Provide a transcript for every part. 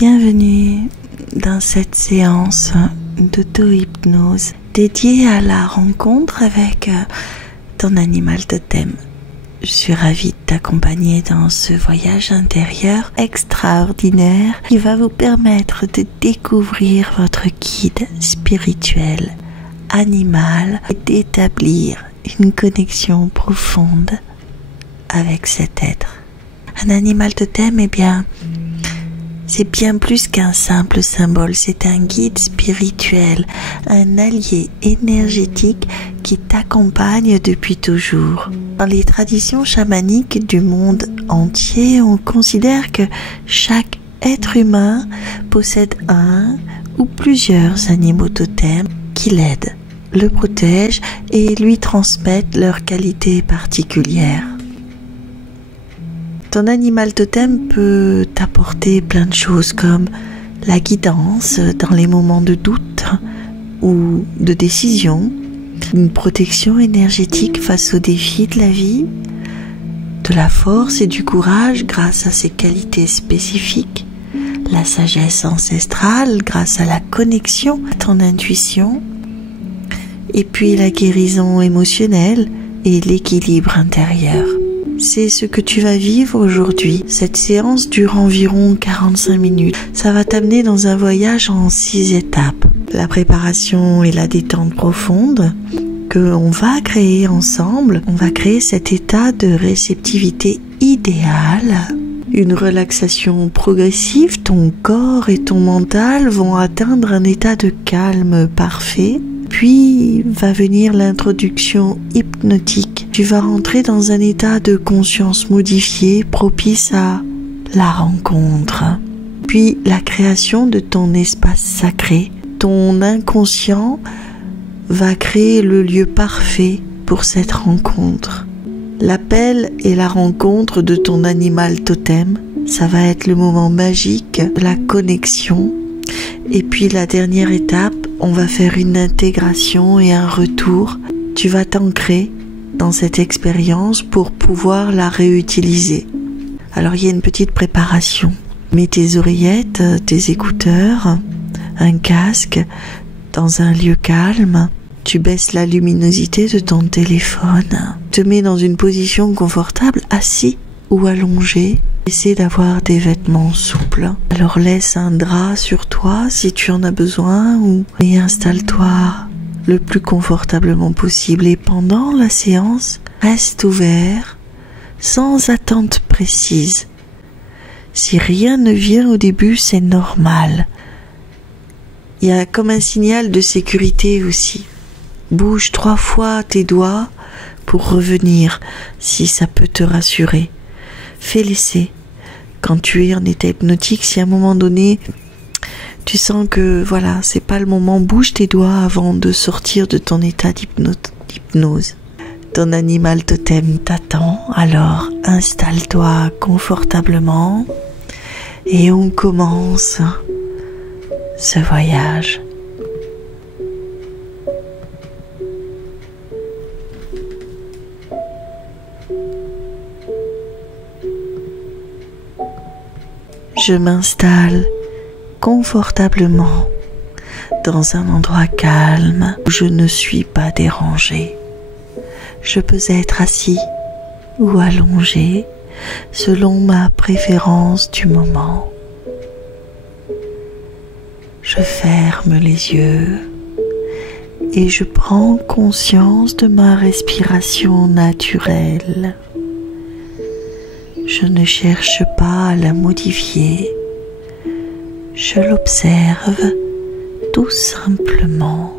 Bienvenue dans cette séance d'auto-hypnose dédiée à la rencontre avec ton animal totem. Je suis ravie de t'accompagner dans ce voyage intérieur extraordinaire qui va vous permettre de découvrir votre guide spirituel, animal et d'établir une connexion profonde avec cet être. Un animal totem, c'est bien plus qu'un simple symbole, c'est un guide spirituel, un allié énergétique qui t'accompagne depuis toujours. Dans les traditions chamaniques du monde entier, on considère que chaque être humain possède un ou plusieurs animaux totems qui l'aident, le protègent et lui transmettent leurs qualités particulières. Ton animal totem peut t'apporter plein de choses comme la guidance dans les moments de doute ou de décision, une protection énergétique face aux défis de la vie, de la force et du courage grâce à ses qualités spécifiques, la sagesse ancestrale grâce à la connexion à ton intuition, et puis la guérison émotionnelle et l'équilibre intérieur. C'est ce que tu vas vivre aujourd'hui. Cette séance dure environ 45 minutes. Ça va t'amener dans un voyage en 6 étapes. La préparation et la détente profonde que on va créer ensemble. On va créer cet état de réceptivité idéal. Une relaxation progressive. Ton corps et ton mental vont atteindre un état de calme parfait. Puis va venir l'introduction hypnotique. Tu vas rentrer dans un état de conscience modifié, propice à la rencontre. Puis la création de ton espace sacré. Ton inconscient va créer le lieu parfait pour cette rencontre. L'appel et la rencontre de ton animal totem, ça va être le moment magique de la connexion. Et puis la dernière étape, on va faire une intégration et un retour. Tu vas t'ancrer dans cette expérience pour pouvoir la réutiliser. Alors il y a une petite préparation. Mets tes oreillettes, tes écouteurs, un casque dans un lieu calme. Tu baisses la luminosité de ton téléphone. Te mets dans une position confortable, assis ou allongé. Essaie d'avoir des vêtements souples. Alors laisse un drap sur toi si tu en as besoin et installe-toi le plus confortablement possible. Et pendant la séance, reste ouvert, sans attente précise. Si rien ne vient au début, c'est normal. Il y a comme un signal de sécurité aussi. Bouge 3 fois tes doigts pour revenir si ça peut te rassurer. Fais l'essai. Quand tu es en état hypnotique, si à un moment donné, tu sens que voilà, c'est pas le moment, bouge tes doigts avant de sortir de ton état d'hypnose. Ton animal totem t'attend, alors installe-toi confortablement et on commence ce voyage. Je m'installe confortablement dans un endroit calme où je ne suis pas dérangée. Je peux être assis ou allongé selon ma préférence du moment. Je ferme les yeux et je prends conscience de ma respiration naturelle. Je ne cherche pas à la modifier, je l'observe tout simplement.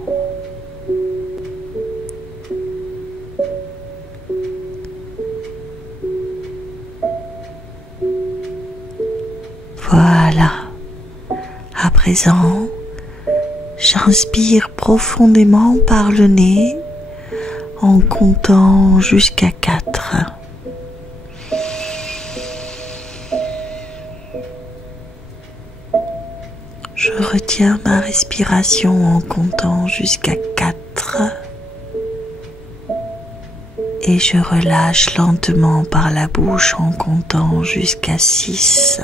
Voilà, à présent, j'inspire profondément par le nez en comptant jusqu'à 4. Je retiens ma respiration en comptant jusqu'à 4 et je relâche lentement par la bouche en comptant jusqu'à 6.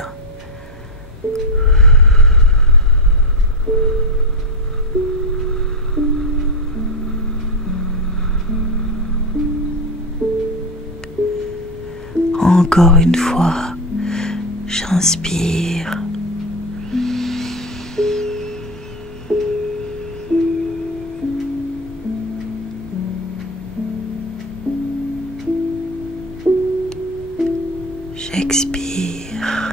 Encore une fois, j'inspire. J'expire.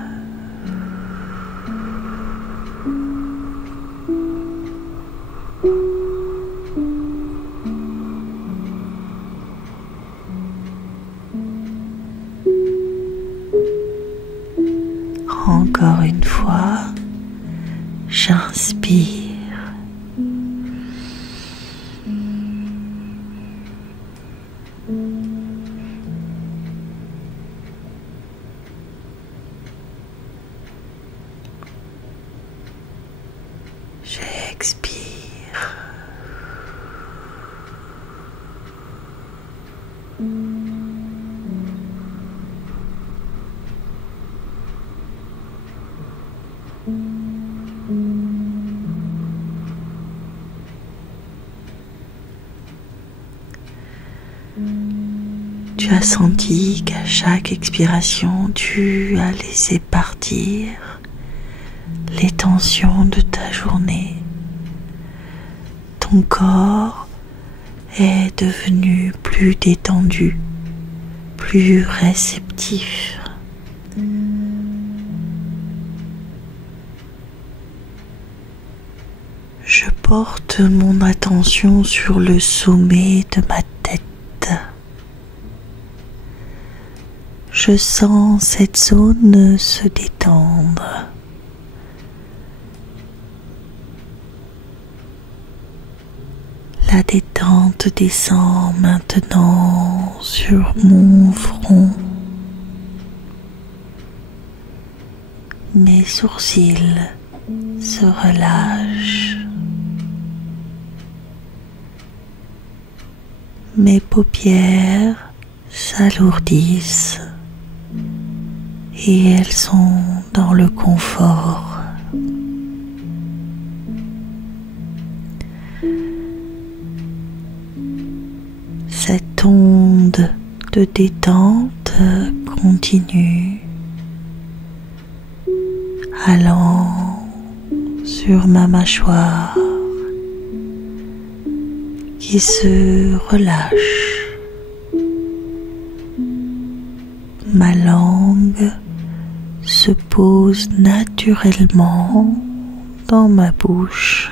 Encore une fois, j'inspire. J'expire. Tu as senti qu'à chaque expiration, tu as laissé partir les tensions de ta journée. Ton corps est devenu plus détendu, plus réceptif. Je porte mon attention sur le sommet de ma tête. Je sens cette zone se détendre. La détente descend maintenant sur mon front. Mes sourcils se relâchent. Mes paupières s'alourdissent et elles sont dans le confort. Cette onde de détente continue, allant sur ma mâchoire qui se relâche. Ma langue se pose naturellement dans ma bouche.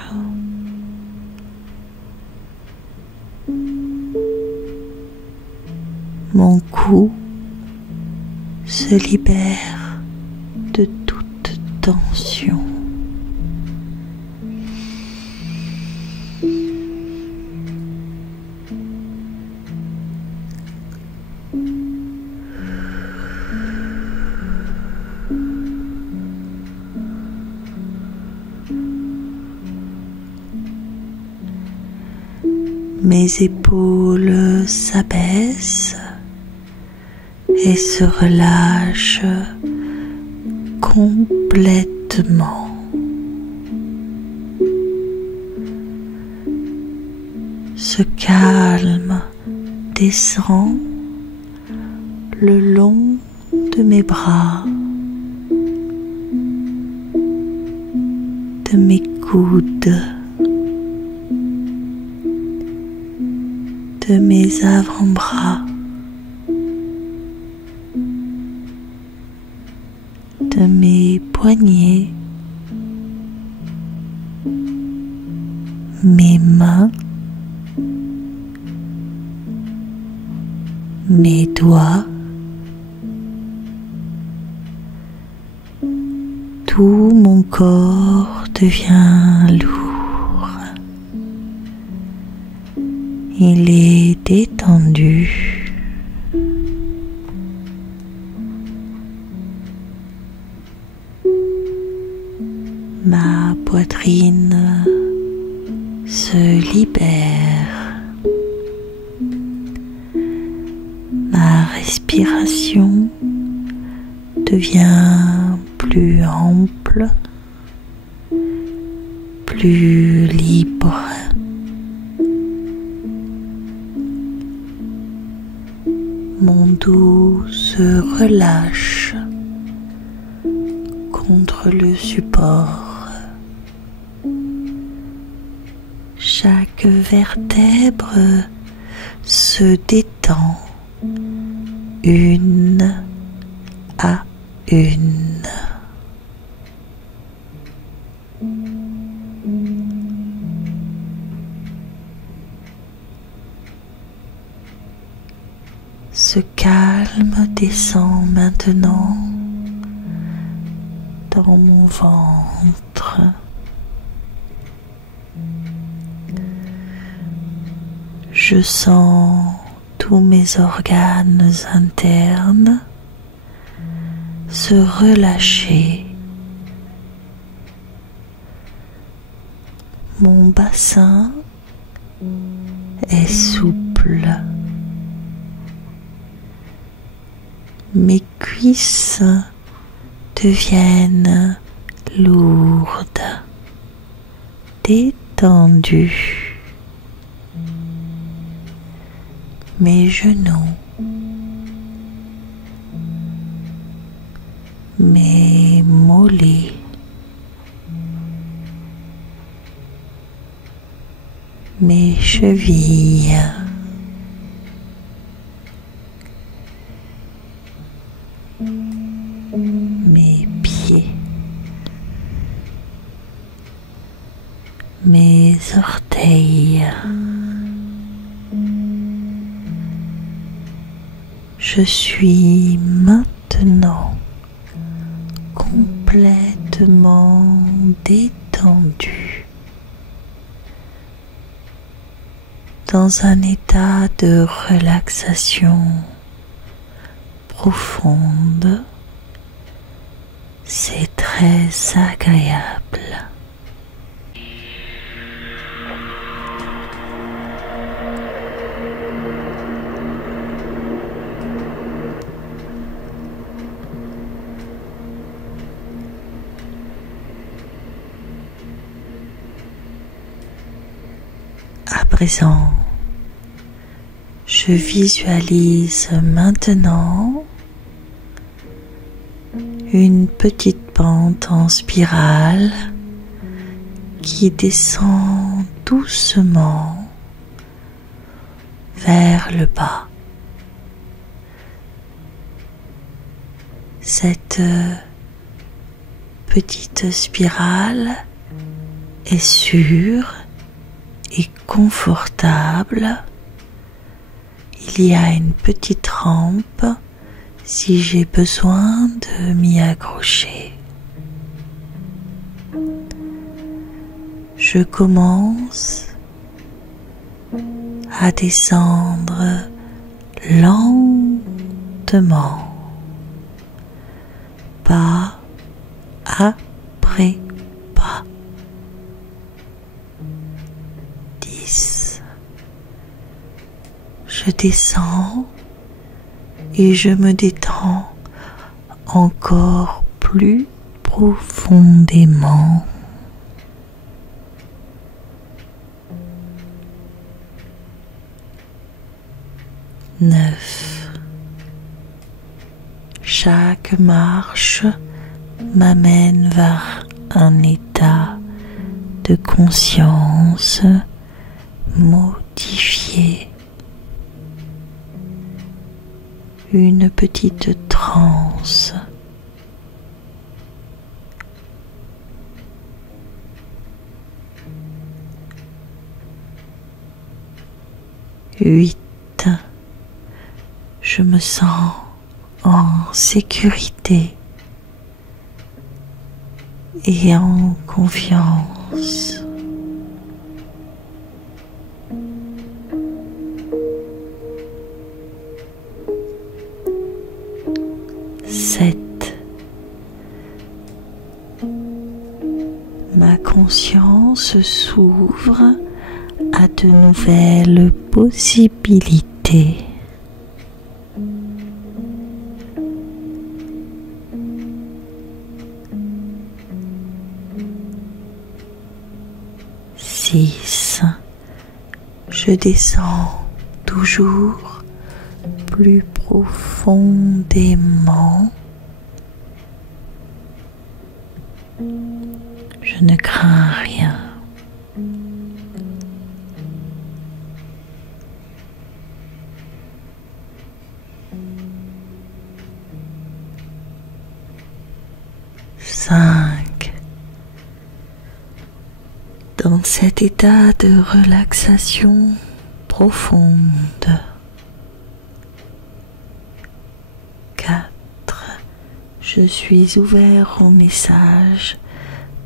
Mon cou se libère de toute tension. Mes épaules s'abaissent et se relâchent complètement. Ce calme descend le long de mes bras, de mes coudes, de mes avant-bras, de mes poignets, mes mains, mes doigts, tout mon corps devient lourd. Il est détendu. Ma poitrine se libère. Ma respiration devient plus ample, plus libre. Mon dos se relâche contre le support. Chaque vertèbre se détend une à une. Ce calme descend maintenant dans mon ventre. Je sens tous mes organes internes se relâcher. Mon bassin est souple. Mes cuisses deviennent lourdes, détendues. Mes genoux, mes mollets, mes chevilles, mes pieds, mes orteils. Je suis maintenant complètement détendu, dans un état de relaxation profonde. C'est très agréable. À présent, je visualise maintenant une petite pente en spirale qui descend doucement vers le bas. Cette petite spirale est sûre et confortable. Il y a une petite rampe si j'ai besoin de m'y accrocher. Je commence à descendre lentement, pas après pas. 10. Je descends et je me détends encore plus profondément. 9. Chaque marche m'amène vers un état de conscience modifié. Une petite transe. 8. Je me sens en sécurité et en confiance. 7. Ma conscience s'ouvre à de nouvelles possibilités. 6. Je descends toujours plus profondément profondément. Je ne crains rien. Dans cet état de relaxation profonde. 4. Je suis ouvert au message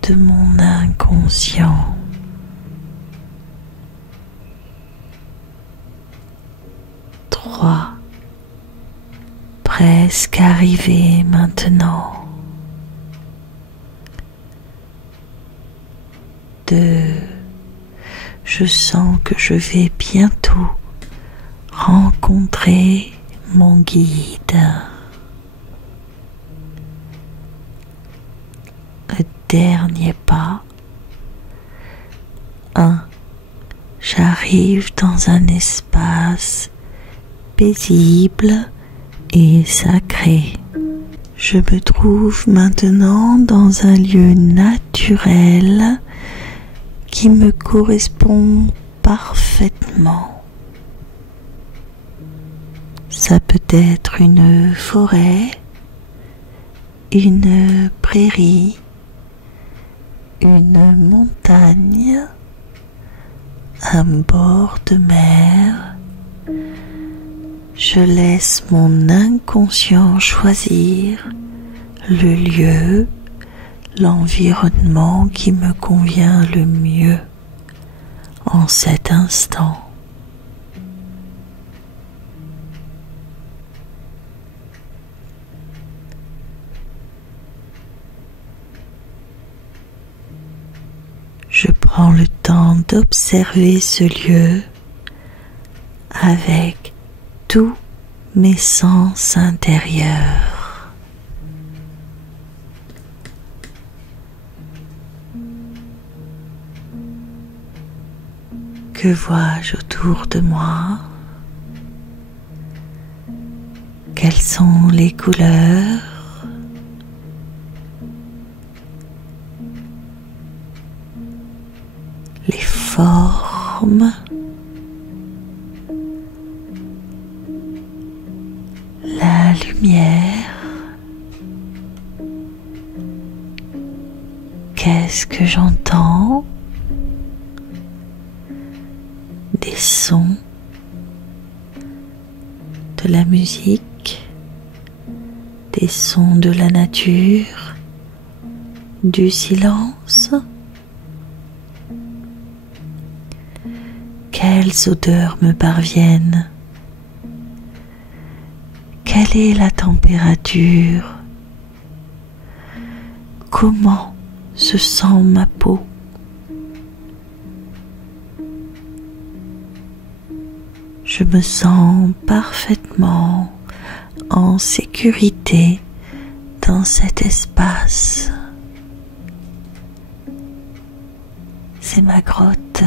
de mon inconscient. 3. Presque arrivé maintenant. 2. Je sens que je vais bientôt rencontrer mon guide. Le dernier pas. 1. J'arrive dans un espace paisible et sacré. Je me trouve maintenant dans un lieu naturel qui me correspond parfaitement. Ça peut être une forêt, une prairie, une montagne, un bord de mer. Je laisse mon inconscient choisir le lieu, l'environnement qui me convient le mieux en cet instant. Je prends le temps d'observer ce lieu avec tous mes sens intérieurs. Que vois-je autour de moi? Quelles sont les couleurs? Les formes? La lumière? Qu'est-ce que j'entends? Des sons, de la musique, des sons de la nature, du silence. Quelles odeurs me parviennent? Quelle est la température? Comment se sent ma peau? Je me sens parfaitement en sécurité dans cet espace. C'est ma grotte,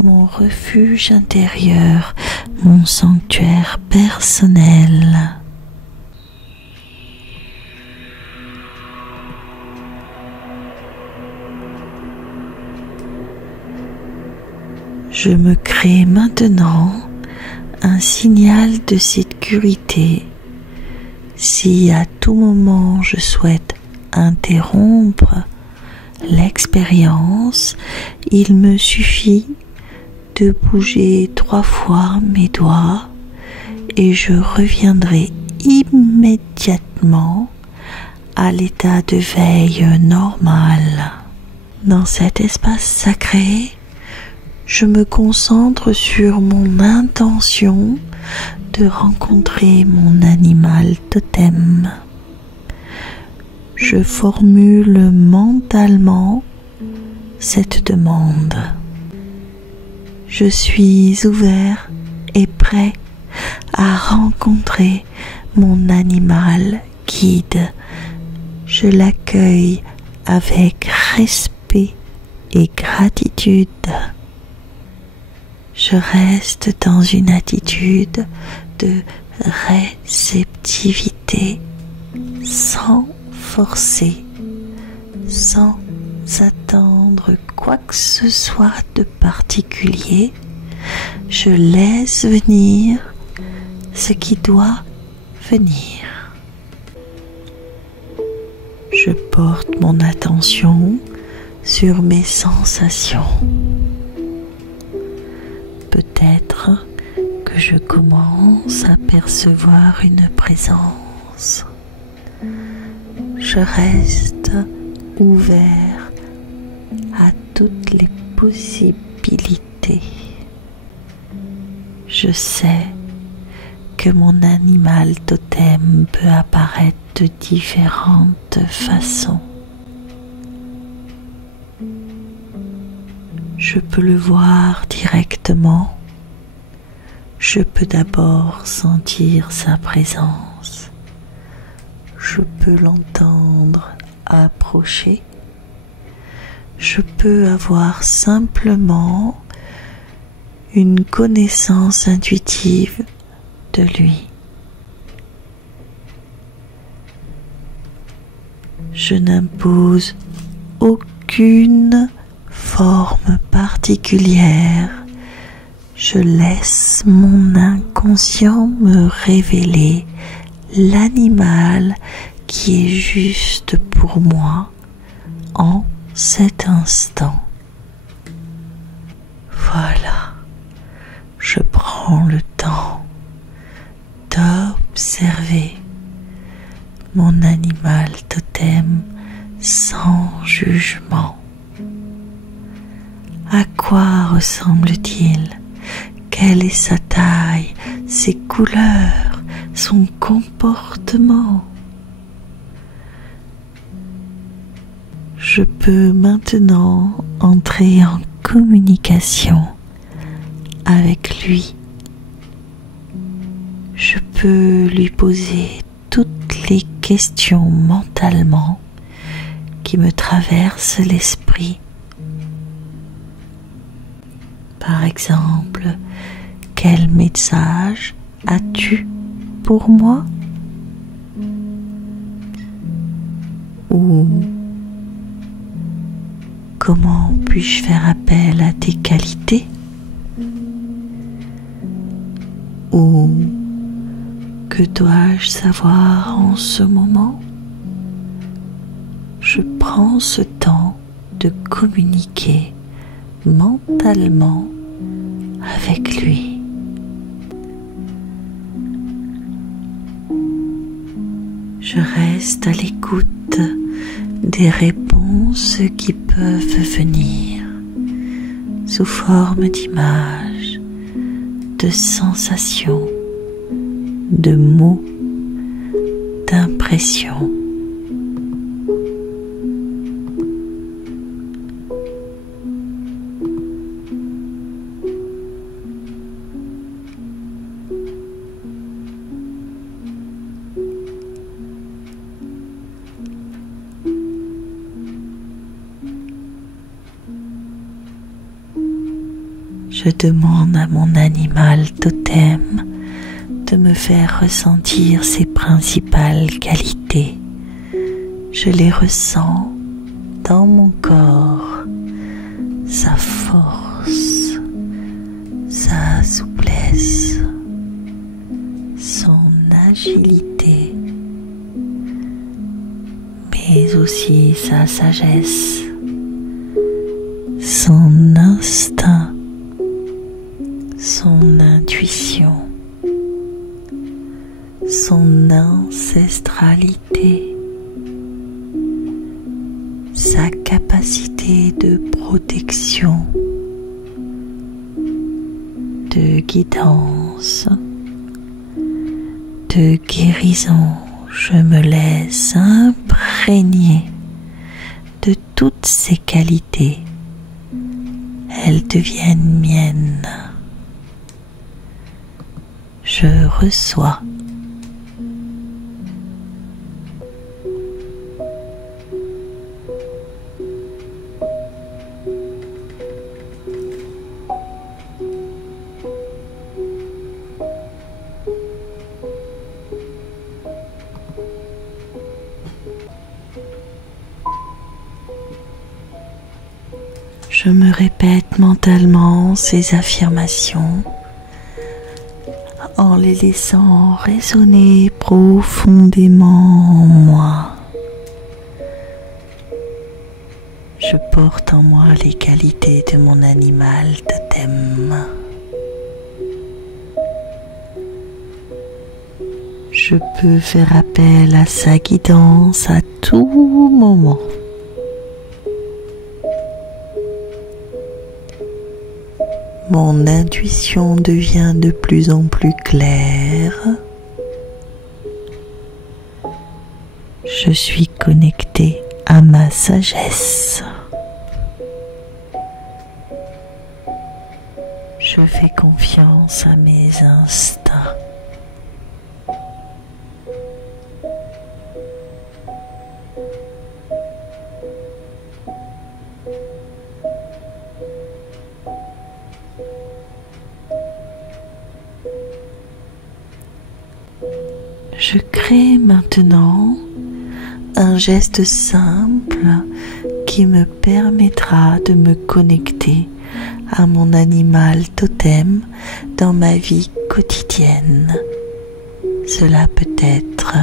mon refuge intérieur, mon sanctuaire personnel. Je me crée maintenant un signal de sécurité. Si à tout moment je souhaite interrompre l'expérience, il me suffit de bouger 3 fois mes doigts et je reviendrai immédiatement à l'état de veille normal. Dans cet espace sacré, je me concentre sur mon intention de rencontrer mon animal totem. Je formule mentalement cette demande. Je suis ouvert et prêt à rencontrer mon animal guide. Je l'accueille avec respect et gratitude. Je reste dans une attitude de réceptivité sans forcer, sans attendre quoi que ce soit de particulier. Je laisse venir ce qui doit venir. Je porte mon attention sur mes sensations. Peut-être que je commence à percevoir une présence. Je reste ouvert à toutes les possibilités. Je sais que mon animal totem peut apparaître de différentes façons. Je peux le voir directement. Je peux d'abord sentir sa présence. Je peux l'entendre approcher. Je peux avoir simplement une connaissance intuitive de lui. Je n'impose aucune forme particulière. Je laisse mon inconscient me révéler l'animal qui est juste pour moi en cet instant. Voilà, je prends le temps d'observer mon animal totem sans jugement. À quoi ressemble-t-il? Quelle est sa taille, ses couleurs, son comportement? Je peux maintenant entrer en communication avec lui. Je peux lui poser toutes les questions mentalement qui me traversent l'esprit. Par exemple, quel message as-tu pour moi? Ou comment puis-je faire appel à tes qualités? Ou que dois-je savoir en ce moment? Je prends ce temps de communiquer mentalement avec lui. Je reste à l'écoute des réponses qui peuvent venir sous forme d'images, de sensations, de mots, d'impressions. Je demande à mon animal totem de me faire ressentir ses principales qualités. Je les ressens dans mon corps, sa force, sa souplesse, son agilité, mais aussi sa sagesse, son instinct, son intuition, son ancestralité, sa capacité de protection, de guidance, de guérison. Je me laisse imprégner de toutes ces qualités. Elles deviennent miennes. Je reçois. Je me répète mentalement ces affirmations en les laissant résonner profondément en moi. Je porte en moi les qualités de mon animal totem. Je peux faire appel à sa guidance à tout moment. Mon intuition devient de plus en plus claire. Je suis connecté à ma sagesse. Je fais confiance à mes instincts. Je crée maintenant un geste simple qui me permettra de me connecter à mon animal totem dans ma vie quotidienne. Cela peut être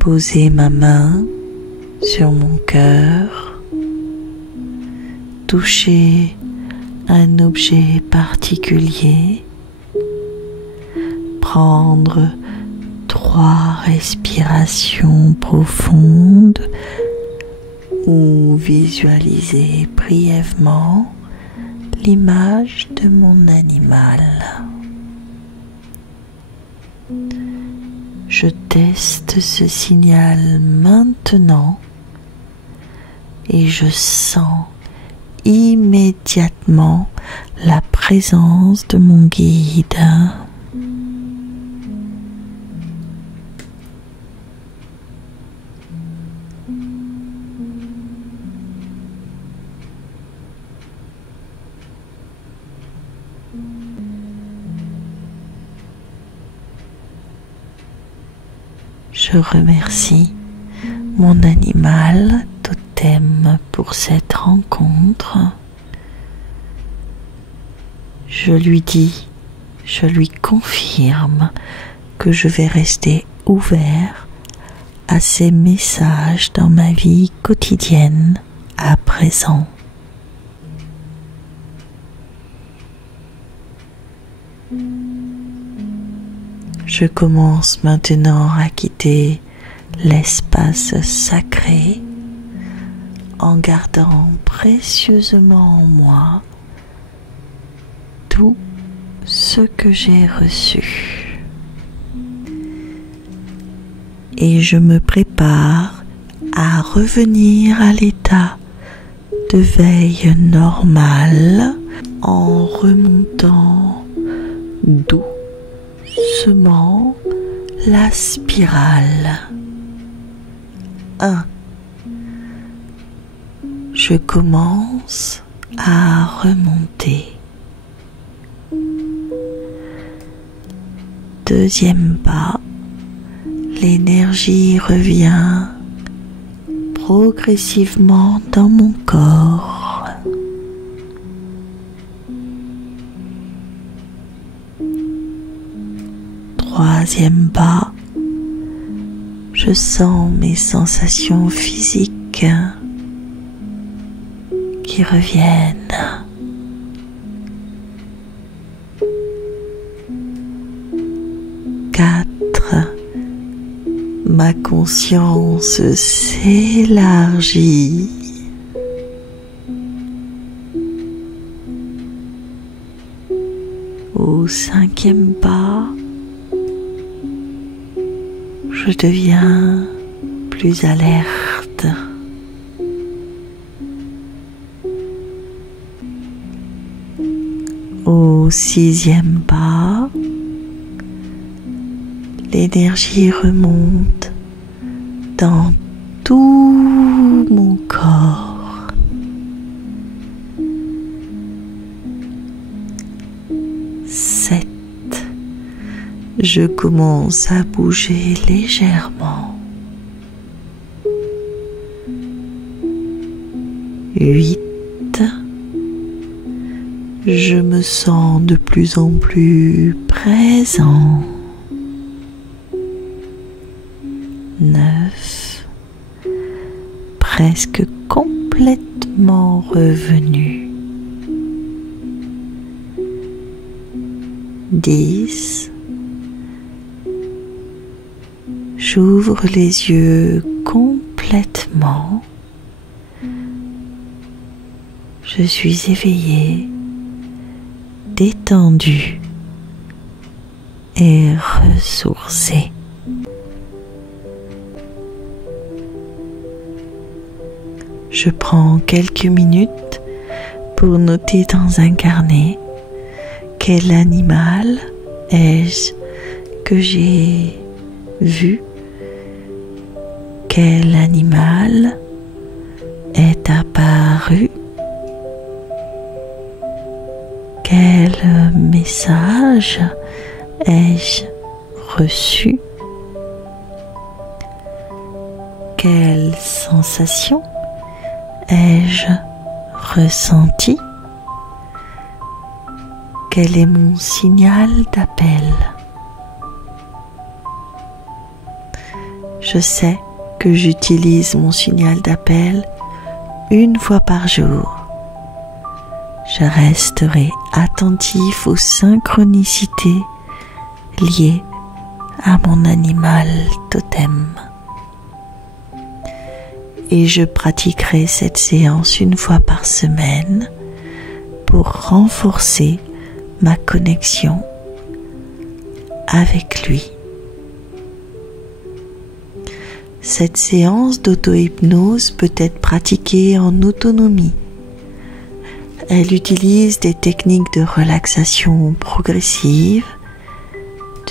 poser ma main sur mon cœur, toucher un objet particulier, prendre 3 respirations profondes ou visualiser brièvement l'image de mon animal. Je teste ce signal maintenant et je sens immédiatement la présence de mon guide. Je remercie mon animal totem pour cette rencontre. Je lui confirme que je vais rester ouvert à ces messages dans ma vie quotidienne à présent. Je commence maintenant à quitter l'espace sacré en gardant précieusement en moi tout ce que j'ai reçu. Et je me prépare à revenir à l'état de veille normale en remontant doucement la spirale. 1. Je commence à remonter. Deuxième pas, l'énergie revient progressivement dans mon corps. Troisième pas, je sens mes sensations physiques qui reviennent. 4. Ma conscience s'élargit. 5e pas, je deviens plus alerte. Au 6e pas, l'énergie remonte dans tout mon corps. 7. Je commence à bouger légèrement. 8. Je me sens de plus en plus présent. 9. Presque complètement revenu. 10. J'ouvre les yeux complètement. Je suis éveillé, détendu et ressourcé. Je prends quelques minutes pour noter dans un carnet quel animal ai-je que j'ai vu, quel animal est apparu, quel message ai-je reçu, quelle sensation ai-je ressenti, quel est mon signal d'appel. Je sais que j'utilise mon signal d'appel une fois par jour. Je resterai attentif aux synchronicités liées à mon animal totem. Et je pratiquerai cette séance une fois par semaine pour renforcer ma connexion avec lui. Cette séance d'auto-hypnose peut être pratiquée en autonomie. Elle utilise des techniques de relaxation progressive,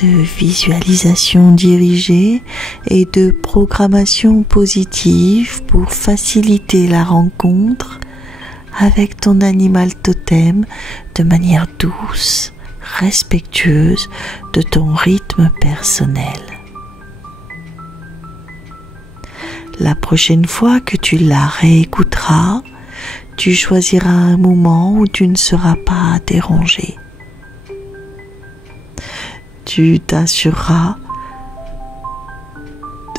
de visualisation dirigée et de programmation positive pour faciliter la rencontre avec ton animal totem de manière douce, respectueuse de ton rythme personnel. La prochaine fois que tu la réécouteras, tu choisiras un moment où tu ne seras pas dérangé. Tu t'assureras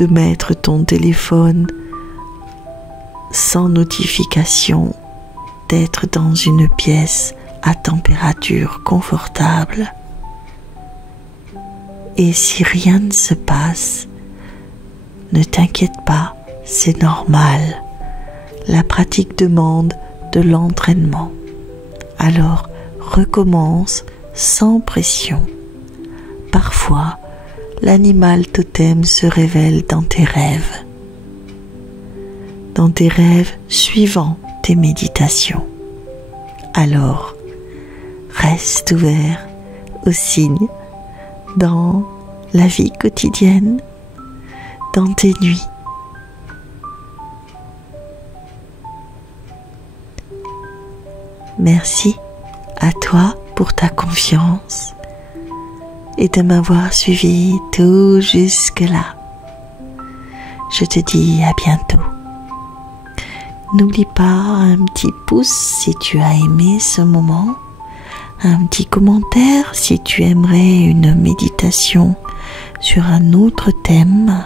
de mettre ton téléphone sans notification, d'être dans une pièce à température confortable. Et si rien ne se passe, ne t'inquiète pas, c'est normal. La pratique demande de l'entraînement. Alors, recommence sans pression. Parfois, l'animal totem se révèle dans tes rêves suivant tes méditations. Alors, reste ouvert aux signes dans la vie quotidienne, dans tes nuits. Merci à toi pour ta confiance et de m'avoir suivi tout jusque-là. Je te dis à bientôt. N'oublie pas un petit pouce si tu as aimé ce moment, un petit commentaire si tu aimerais une méditation sur un autre thème.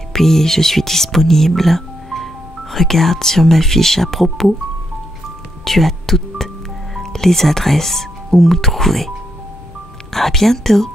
Et puis je suis disponible. Regarde sur ma fiche à propos. Tu as toutes les adresses où me trouver. À bientôt.